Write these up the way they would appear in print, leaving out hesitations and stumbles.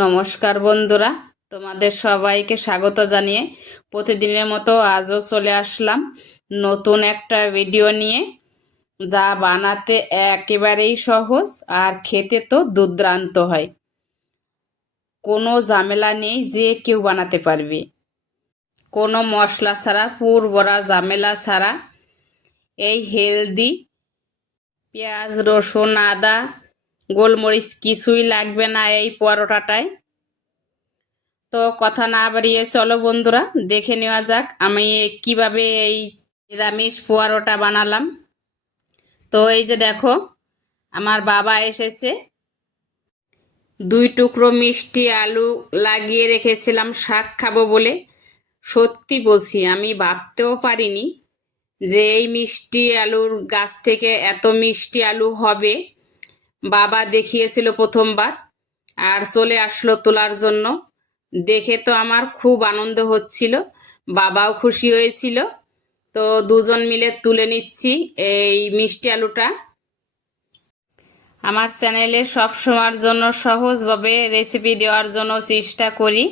নমস্কার বন্ধুরা, তোমাদের সবাইকে স্বাগত জানিয়ে প্রতিদিনের মতো আজও চলে আসলাম নতুন একটা ভিডিও নিয়ে, যা বানাতে একেবারেই সহজ আর খেতে তো দুর্দান্ত হয়। কোনো ঝামেলা নেই, যে কেউ বানাতে পারবে। কোনো মশলা ছাড়া, পুরভরা ঝামেলা ছাড়া এই হেলদি পেঁয়াজ রসুন আদা গোলমরিচ কিছুই লাগবে না এই পরোটাটায়। তো কথা না বাড়িয়ে চলো বন্ধুরা, দেখে নেওয়া যাক আমি কিভাবে এই নিরামিষ পোয়ারোটা বানালাম। তো এই যে দেখো, আমার বাবা এসেছে, 2 টুকরো মিষ্টি আলু লাগিয়ে রেখেছিলাম শাক খাবো বলে। সত্যি বলছি, আমি ভাবতেও পারিনি যে এই মিষ্টি আলুর গাছ থেকে এত মিষ্টি আলু হবে। বাবা দেখিয়েছিল প্রথমবার, আর চলে আসলো তোলার জন্য। দেখে তো আমার খুব আনন্দ হচ্ছিল, বাবাও খুশি হয়েছিল। তো দুজন মিলে তুলে নিচ্ছি এই মিষ্টি আলুটা। আমার চ্যানেলে সব সময়ের জন্য সহজভাবে রেসিপি দেওয়ার জন্য চেষ্টা করি,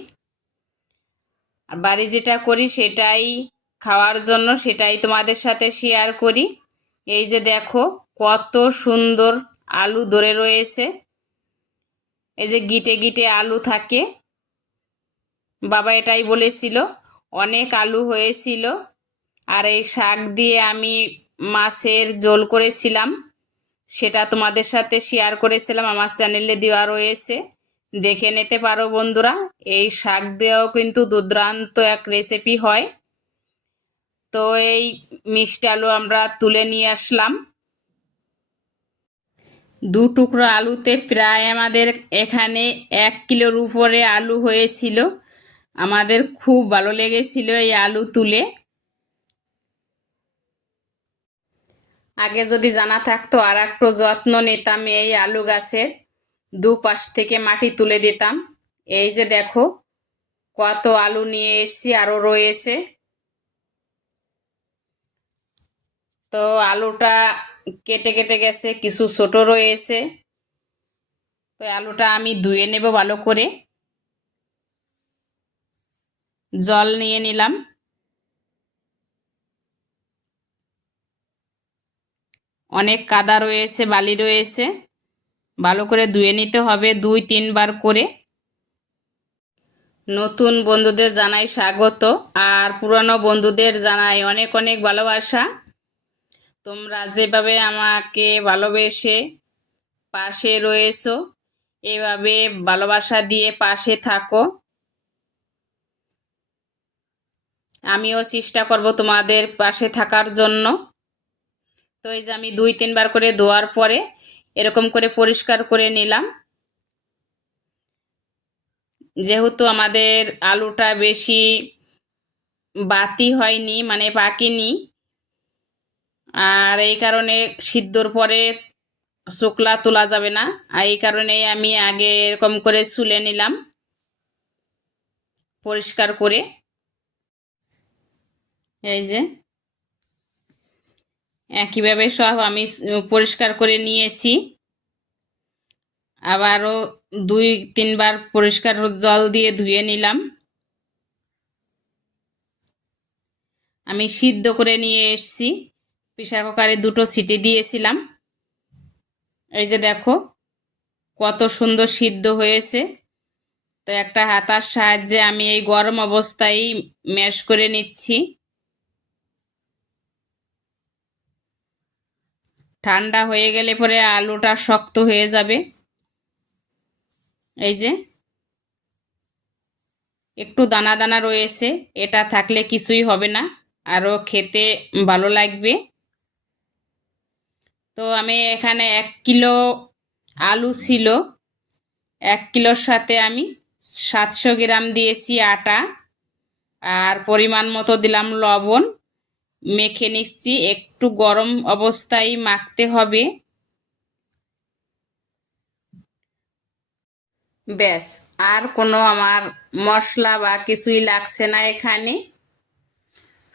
আর বাড়ি যেটা করি সেটাই খাওয়ার জন্য, সেটাই তোমাদের সাথে শেয়ার করি। এই যে দেখো কত সুন্দর আলু ধরে রয়েছে, এই যে গিটে গিটে আলু থাকে। বাবা এটাই বলেছিল, অনেক আলু হয়েছিল। আর এই শাক দিয়ে আমি মাছের ঝোল করেছিলাম, সেটা তোমাদের সাথে শেয়ার করেছিলাম, আমার চ্যানেলে দেওয়া রয়েছে, দেখে নিতে পারো বন্ধুরা। এই শাক দিয়েও কিন্তু দুর্দান্ত এক রেসিপি হয়। তো এই মিষ্টি আলু আমরা তুলে নিয়ে আসলাম। 2 টুকরো আলুতে প্রায় আমাদের এখানে 1 কিলোর উপরে আলু হয়েছিল। আমাদের খুব ভালো লেগেছিল এই আলু তুলে। আগে যদি জানা থাকতো আর একটু যত্ন নিতাম এই আলু গাছের, দুপাশ থেকে মাটি তুলে দিতাম। এই যে দেখো কত আলু নিয়ে এসেছি, আরও রয়েছে। তো আলুটা কেটে কেটে গেছে, কিছু ছোট রয়েছে। তো আলুটা আমি ধুয়ে নেব ভালো করে, জল নিয়ে নিলাম। অনেক কাদা রয়েছে, বালি রয়েছে, ভালো করে ধুয়ে নিতে হবে 2-3 বার করে। নতুন বন্ধুদের জানাই স্বাগত, আর পুরনো বন্ধুদের জানাই অনেক অনেক ভালোবাসা। তোমরা যেভাবে আমাকে ভালোবেসে পাশে রয়েছো, এভাবে ভালোবাসা দিয়ে পাশে থাকো। আমিও চেষ্টা করব তোমাদের পাশে থাকার জন্য। তো এই যে আমি 2-3 বার করে ধোয়ার পরে এরকম করে পরিষ্কার করে নিলাম। যেহেতু আমাদের আলুটা বেশি বাতি হয়নি, মানে পাকেনি, আর এই কারণে সিদ্ধর পরে শুকলা তোলা যাবে না, আর এই কারণে আমি আগে এরকম করে ছুলে নিলাম পরিষ্কার করে। এই যে একইভাবে সব আমি পরিষ্কার করে নিয়েছি। আবারও 2-3 বার পরিষ্কার জল দিয়ে ধুয়ে নিলাম। আমি সিদ্ধ করে নিয়ে এসেছি, প্রেসার কুকারে 2টো সিটি দিয়েছিলাম। এই যে দেখো কত সুন্দর সিদ্ধ হয়েছে। তো একটা হাতার সাহায্যে আমি এই গরম অবস্থায় ম্যাশ করে নিচ্ছি। ঠান্ডা হয়ে গেলে পরে আলুটা শক্ত হয়ে যাবে। এই যে একটু দানা দানা রয়েছে, এটা থাকলে কিছুই হবে না, আরও খেতে ভালো লাগবে। তো আমি এখানে 1 কিলো আলু ছিল, 1 কিলোর সাথে আমি 700 গ্রাম দিয়েছি আটা, আর পরিমাণ মতো দিলাম লবণ। মেখে নিচ্ছি, একটু গরম অবস্থায় মাখতে হবে। ব্যাস, আর কোনো আমার মশলা বা কিছুই লাগছে না এখানে,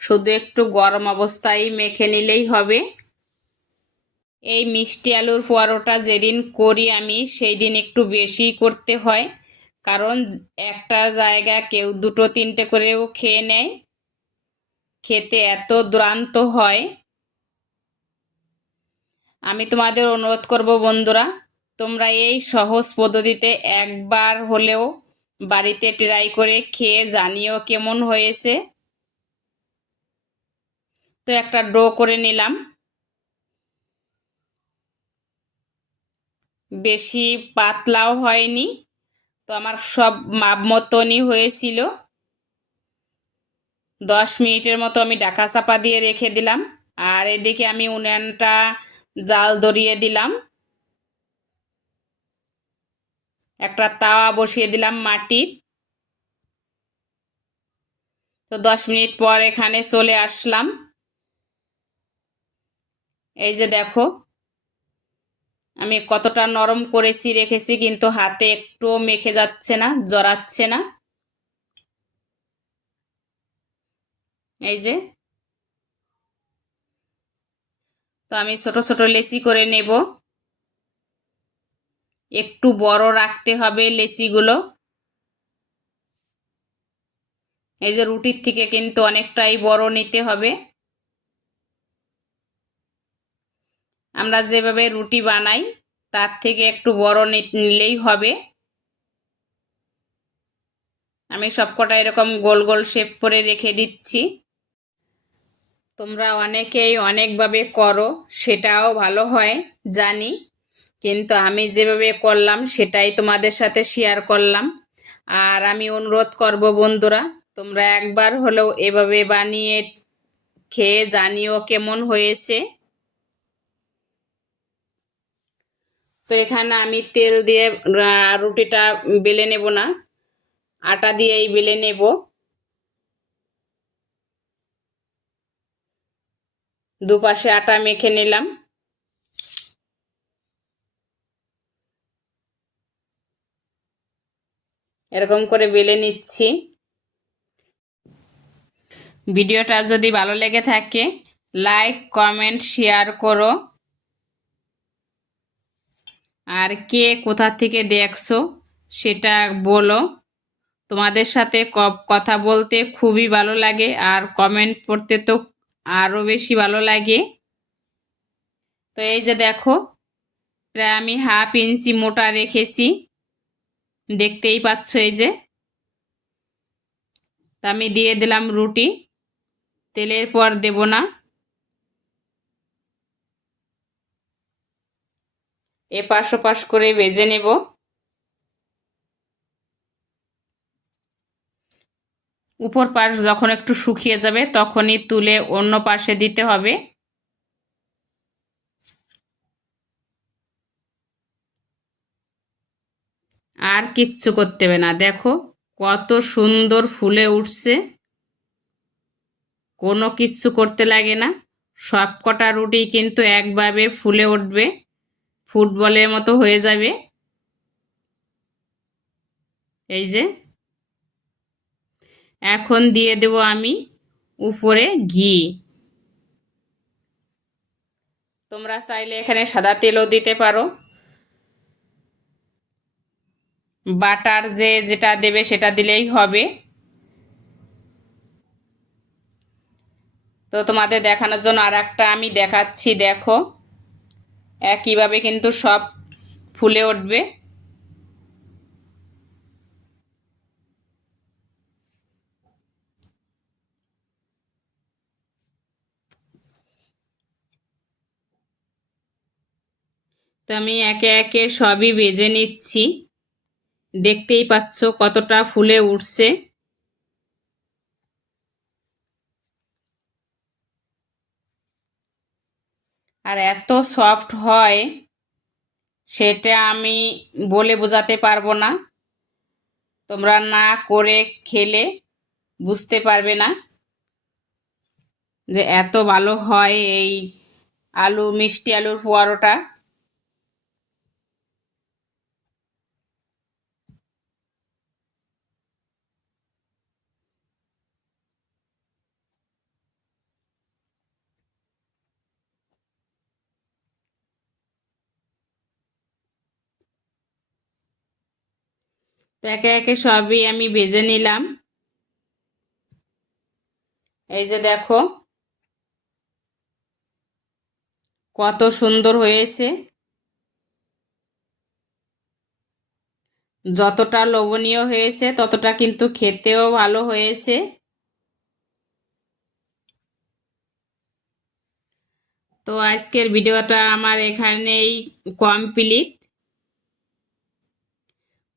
শুধু একটু গরম অবস্থায় মেখে নিলেই হবে। এই মিষ্টি আলুর পরোটা যেদিন করি আমি, সেই দিন একটু বেশি করতে হয়, কারণ একটা জায়গা কেউ দুটো তিনটে করেও খেয়ে নেয়, খেতে এত দুর্দান্ত হয়। আমি তোমাদের অনুরোধ করব বন্ধুরা, তোমরা এই সহজ পদ্ধতিতে একবার হলেও বাড়িতে ট্রাই করে খেয়ে জানিও কেমন হয়েছে। তো একটা ডো করে নিলাম, বেশি পাতলাও হয়নি, তো আমার সব মাপ মতনই হয়েছিল। 10 মিনিটের মতো আমি ঢাকা চাপা দিয়ে রেখে দিলাম। আর এদিকে আমি উনানটা জাল ধরিয়ে দিলাম, একটা তাওয়া বসিয়ে দিলাম মাটির। তো 10 মিনিট পর এখানে চলে আসলাম। এই যে দেখো আমি কতটা নরম করেছি রেখেছি, কিন্তু হাতে একটু মেখে যাচ্ছে না, জড়াচ্ছে না। এই যে, তো আমি ছোট ছোট লেচি করে নেব। একটু বড় রাখতে হবে লেচিগুলো। এই যে রুটির থেকে কিন্তু অনেকটাই বড় নিতে হবে। আমরা যেভাবে রুটি বানাই তার থেকে একটু বড় নিলেই হবে। আমি সবকটা এরকম গোল গোল শেপ করে রেখে দিচ্ছি। তোমরা অনেকেই অনেকভাবে করো, সেটাও ভালো হয় জানি, কিন্তু আমি যেভাবে করলাম সেটাই তোমাদের সাথে শেয়ার করলাম। আর আমি অনুরোধ করব বন্ধুরা, তোমরা একবার হলেও এভাবে বানিয়ে খেয়ে জানিও কেমন হয়েছে। তো এখানে আমি তেল দিয়ে রুটিটা বেলে নেব না, আটা দিয়েই বেলে নেব। দুপাশে আটা মেখে নিলাম। এরকম করে বেলে নিচ্ছি। ভিডিওটা যদি ভালো লেগে থাকে লাইক কমেন্ট শেয়ার করো। আর কে কোথা থেকে দেখছো সেটা বলো। তোমাদের সাথে কথা বলতে খুবই ভালো লাগে, আর কমেন্ট পড়তে তো আরও বেশি ভালো লাগে। তো এই যে দেখো প্রায় আমি 1/2 ইঞ্চি মোটা রেখেছি, দেখতেই পাচ্ছ। এই যে, তা আমি দিয়ে দিলাম রুটি, তেলের পর দেব না। এপাশ ওপাশ করে ভেজে নেব। উপর পাশ যখন একটু শুকিয়ে যাবে তখনই তুলে অন্য পাশে দিতে হবে। আর কিচ্ছু করতে হবে না, দেখো কত সুন্দর ফুলে উঠছে। কোনো কিচ্ছু করতে লাগে না, সব কটা রুটি কিন্তু একভাবে ফুলে উঠবে, ফুটবলের মতো হয়ে যাবে। এই যে, এখন দিয়ে দেব আমি উপরে ঘি। তোমরা চাইলে এখানে সাদা তেলও দিতে পারো, বাটার যেটা দেবে সেটা দিলেই হবে। তো তোমাদের দেখানোর জন্য আর একটা আমি দেখাচ্ছি, দেখো একইভাবে কিন্তু সব ফুলে উঠবে। তো আমি একে একে সবই ভেজে নিচ্ছি, দেখতেই পাচ্ছ কতটা ফুলে উঠছে। আর এত সফট হয় সেটা আমি বলে বোঝাতে পারবো না, তোমরা না করে খেলে বুঝতে পারবে না যে এত ভালো হয় এই মিষ্টি আলুর পরোটা। তো তো একে একে সবই আমি ভেজে নিলাম। এই যে দেখো কত সুন্দর হয়েছে, যতটা লোভনীয় হয়েছে ততটা কিন্তু খেতেও ভালো হয়েছে। তো আজকের ভিডিওটা আমার এখানেই কমপ্লিট।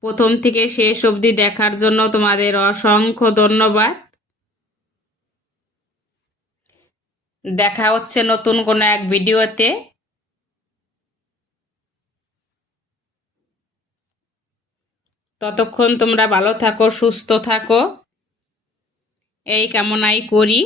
প্রথম থেকে শেষ অবধি দেখার জন্য তোমাদের অসংখ্য ধন্যবাদ। দেখা হচ্ছে নতুন কোনো এক ভিডিওতে। ততক্ষণ তোমরা ভালো থাকো, সুস্থ থাকো, এই কামনাই করি।